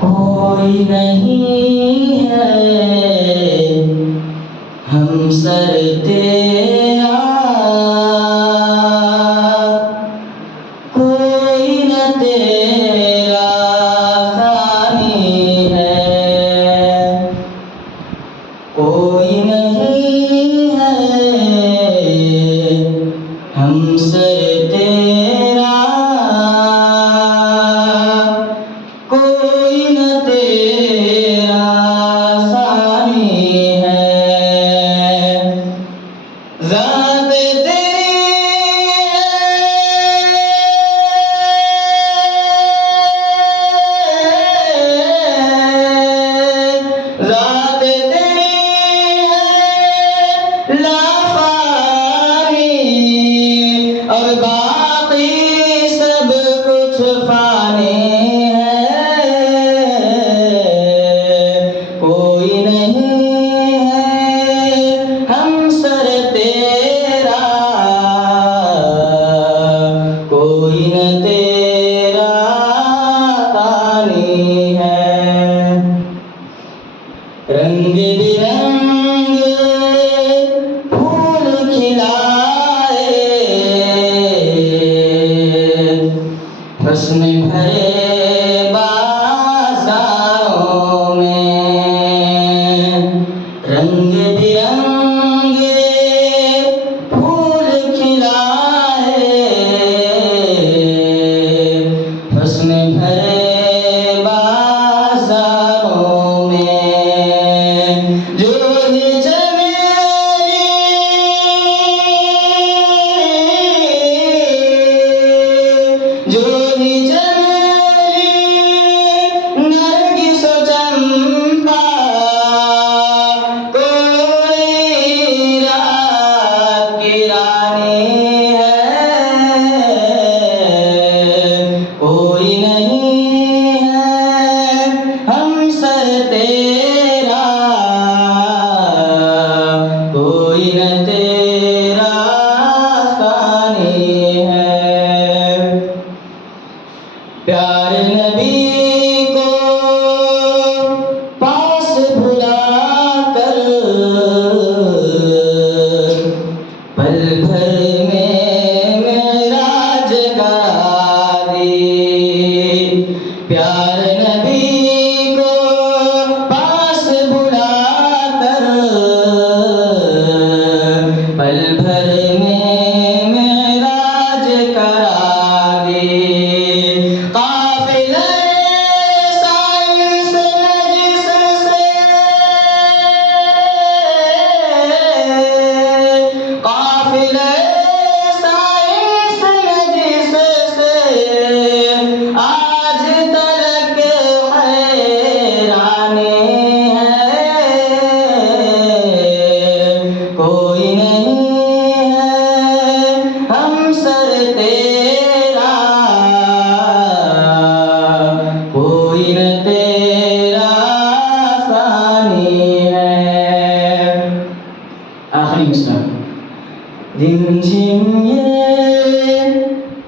कोई नहीं है हम सर तेरा, कोई न तेरा सानी है। कोई नहीं है हम सर तेरा, कोई न तेरा सानी है। ज़ात तेरी है, ज़ात तेरी है लाफ़ानी, और बाकी सब कुछ फानी है। कोई नहीं है हम सर तेरा, कोई न तेरा तानी है। रंग बिरंग फूल खिलाए, हुस्न भरे बाज़ारों में। रंग बिरंगे फूल खिलाए, हुस्न भरे बाज़ारों में। जो ही चमेली, जो ही चमेली, नरगिस चंपा, कोई रात की रानी है। कोई नहीं है हम सर तेरा, कोई न तेरा सानी है। प्यार नबी को पास बुलाकर, पल भर में मेराज करा दी। प्यार नबी को पास बुलाकर, पल भर में मेराज करा दी। काफ़िले साइंस नजिस से, काफ़िले साइंस नजिस से आज तक हैरानी है। कोई नहीं है हम सर तेरा, कोई न तेरा सानी है। आखिरी मिसरा। रिमझिम ये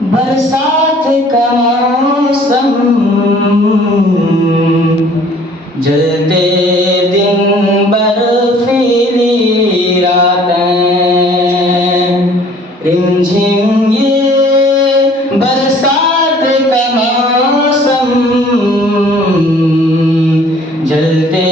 बरसात का मौसम, जलते दिन बर्फीली रातें। रिमझिम ये बरसात का मौसम, जलते